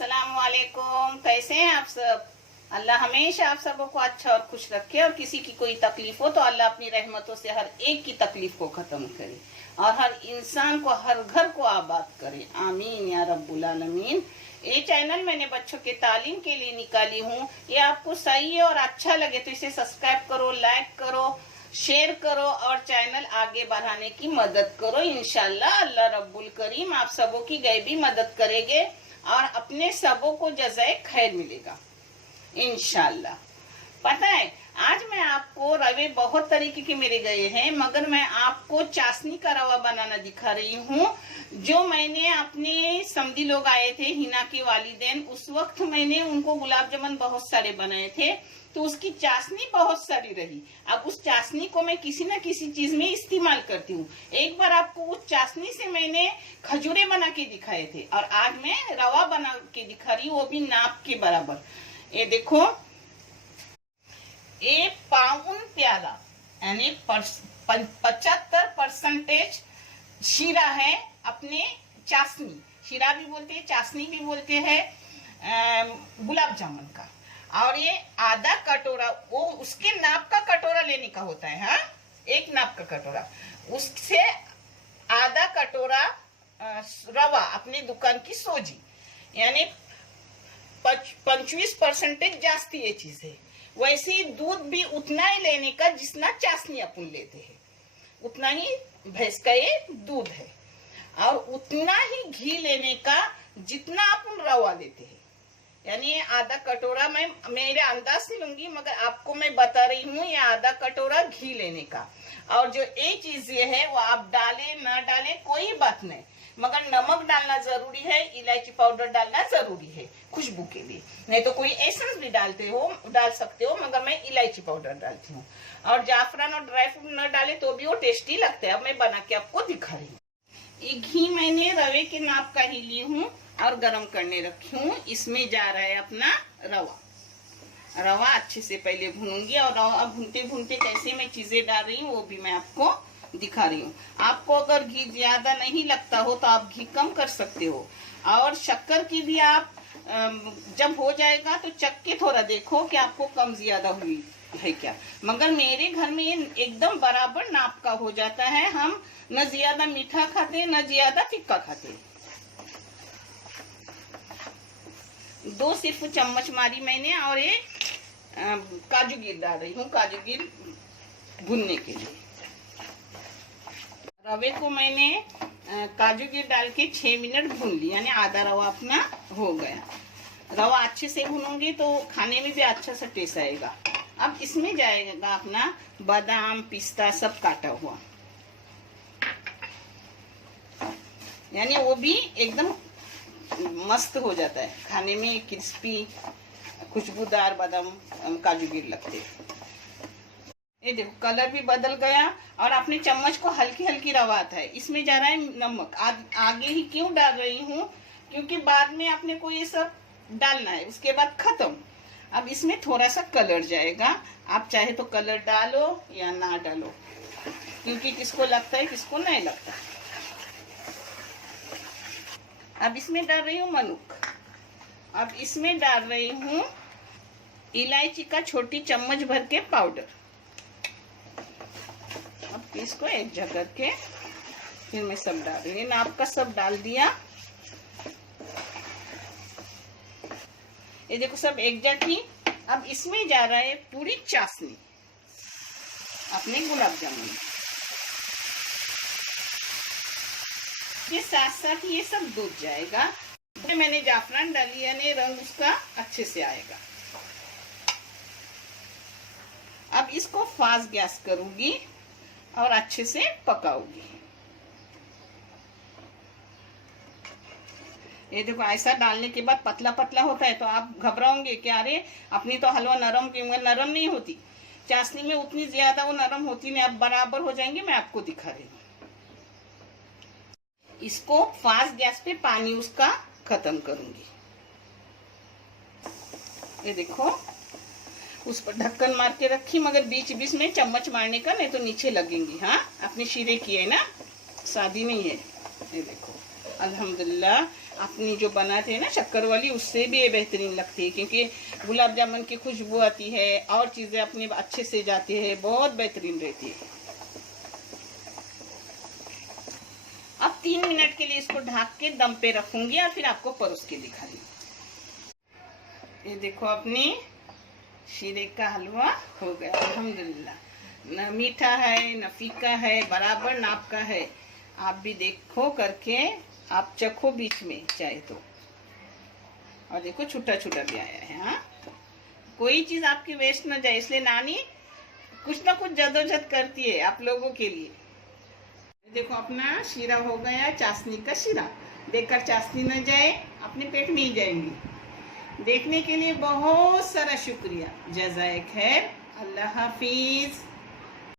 अस्सलाम वालेकुम। कैसे हैं आप सब? अल्लाह हमेशा आप सबों को अच्छा और खुश रखे और किसी की कोई तकलीफ हो तो अल्लाह अपनी रहमतों से हर एक की तकलीफ को खत्म करे और हर इंसान को, हर घर को आबाद करे। आमीन या रब्बुल आलमीन। ये चैनल मैंने बच्चों के तालीम के लिए निकाली हूँ। ये आपको सही है और अच्छा लगे तो इसे सब्सक्राइब करो, लाइक करो, शेयर करो और चैनल आगे बढ़ाने की मदद करो। इंशाल्लाह अल्लाह रब्बुल करीम आप सबों की गैबी मदद करेंगे और अपने सबों को जज़ाए खैर मिलेगा इंशाल्लाह। पता है, आज मैं आपको रवे बहुत तरीके के मेरे गए हैं, मगर मैं आपको चाशनी का रवा बनाना दिखा रही हूँ। जो मैंने अपने समधी लोग आए थे, हिना के वालिदैन, उस वक्त मैंने उनको गुलाब जामुन बहुत सारे बनाए थे, तो उसकी चाशनी बहुत सारी रही। अब उस चाशनी को मैं किसी न किसी चीज में इस्तेमाल करती हूँ। एक बार आपको उस चाशनी से मैंने खजूरे बना के दिखाए थे और आज मैं रवा बना के दिखा रही हूँ, वो भी नाप के बराबर। ये देखो, 1 पाउंड प्याला यानी 75% शीरा है अपने चाशनी। शीरा भी बोलते हैं, चाशनी भी बोलते हैं गुलाब जामुन का। और ये आधा कटोरा, वो उसके नाप का कटोरा लेने का होता है। हाँ, एक नाप का कटोरा, उससे आधा कटोरा रवा अपनी दुकान की सोजी, यानी 25% जास्ती ये चीज है। वैसे ही दूध भी उतना ही लेने का जितना चाशनी अपन लेते हैं, उतना ही भैंस का ये दूध है। और उतना ही घी लेने का जितना अपन रवा लेते हैं, यानी आधा कटोरा मैं मेरे अंदाज से लूंगी, मगर आपको मैं बता रही हूँ ये आधा कटोरा घी लेने का। और जो एक चीज ये है वो आप डाले ना डाले कोई बात नहीं, मगर नमक डालना जरूरी है, इलायची पाउडर डालना जरूरी है खुशबू के लिए। नहीं तो कोई एसेंस भी डाल सकते हो, मगर मैं इलायची पाउडर डालती हूँ। और जाफरान और ड्राई फ्रूट न डाले तो भी वो टेस्टी लगता है। अब मैं बना के आपको दिखा रही हूँ। ये घी मैंने रवे के नाप का ही ली हूँ और गरम करने रखी हूँ। इसमें जा रहा है अपना रवा। रवा अच्छे से पहले भूनूंगी और रवा भूनते भूनते कैसे मैं चीजें डाल रही हूँ वो भी मैं आपको दिखा रही हूँ। आपको अगर घी ज्यादा नहीं लगता हो तो आप घी कम कर सकते हो। और शक्कर की भी आप जब हो जाएगा तो चख के थोड़ा देखो कि आपको कम ज्यादा हुई है क्या। मगर मेरे घर में ये एकदम बराबर नाप का हो जाता है। हम न ज्यादा मीठा खाते न ज्यादा फिक्का खाते। 2 सिर्फ चम्मच मारी मैंने और ये काजू गिर डाल रही हूँ, काजू गिर भुनने के लिए। रवे को मैंने काजू गिर डाल के 6 मिनट भून लिया, यानी आधा रवा अपना हो गया। रवा अच्छे से भूनूंगी तो खाने में भी अच्छा सा टेस्ट आएगा। अब इसमें जाएगा अपना बादाम, पिस्ता सब काटा हुआ, यानी वो भी एकदम मस्त हो जाता है खाने में, क्रिस्पी खुशबूदार बादाम काजू गिर लगते हैं। ये देखो कलर भी बदल गया और अपने चम्मच को हल्की हल्की रवा आता है। इसमें जा रहा है नमक। आगे ही क्यों डाल रही हूँ, क्योंकि बाद में अपने को ये सब डालना है, उसके बाद खत्म। अब इसमें थोड़ा सा कलर जाएगा, आप चाहे तो कलर डालो या ना डालो, क्योंकि किसको लगता है किसको नहीं लगता। अब इसमें डाल रही हूँ मनुक। अब इसमें डाल रही हूँ इलायची का छोटी चम्मच भर के पाउडर। अब इसको एक जगह के फिर मैं सब डाल रही हूँ, नाप का सब डाल दिया। ये देखो सब एक जगह ही। अब इसमें जा रहा है पूरी चाशनी अपने गुलाब जामुन के साथ साथ ये सब दूध जाएगा। मैंने जाफरान डाली, यानी रंग उसका अच्छे से आएगा। अब इसको फास्ट गैस करूंगी और अच्छे से पकाऊंगी। ये देखो ऐसा डालने के बाद पतला पतला होता है तो आप घबराओगे कि अरे अपनी तो हलवा नरम, क्यों नरम नहीं होती। चाशनी में उतनी ज्यादा वो नरम होती नहीं। अब बराबर हो जाएंगे, मैं आपको दिखा रही हूँ। इसको फास्ट गैस पे पानी उसका खत्म करूंगी। ये देखो उस पर ढक्कन मार के रखी, मगर बीच बीच में चम्मच मारने का, नहीं तो नीचे लगेंगी। हाँ, अपने शीरे की है ना, शादी नहीं है। ये देखो अल्हम्दुलिल्लाह अपनी जो बनाते हैं ना शक्कर वाली, उससे भी ये बेहतरीन लगती है, क्योंकि गुलाब जामुन की खुशबू आती है और चीज़ें अपने अच्छे से जाती है, बहुत बेहतरीन रहती है। अब 3 मिनट के लिए इसको ढक के दम पे रखूंगी और फिर आपको परोस के दिखाऊंगी। ये देखो अपनी शीरे का हलवा हो गया अल्हम्दुलिल्लाह। न मीठा है न फीका है, बराबर नाप का है। आप भी देखो करके, आप चखो बीच में चाहे तो। और देखो छोटा छोटा भी आया है। हाँ, कोई चीज आपकी वेस्ट न जाए, इसलिए नानी कुछ ना कुछ जदोजहद करती है आप लोगों के लिए। देखो अपना शीरा हो गया, चाशनी का शीरा। देखकर चाशनी न जाए, अपने पेट में ही जाएंगी। देखने के लिए बहुत सारा शुक्रिया। जज़ाए खैर, अल्लाह हाफिज।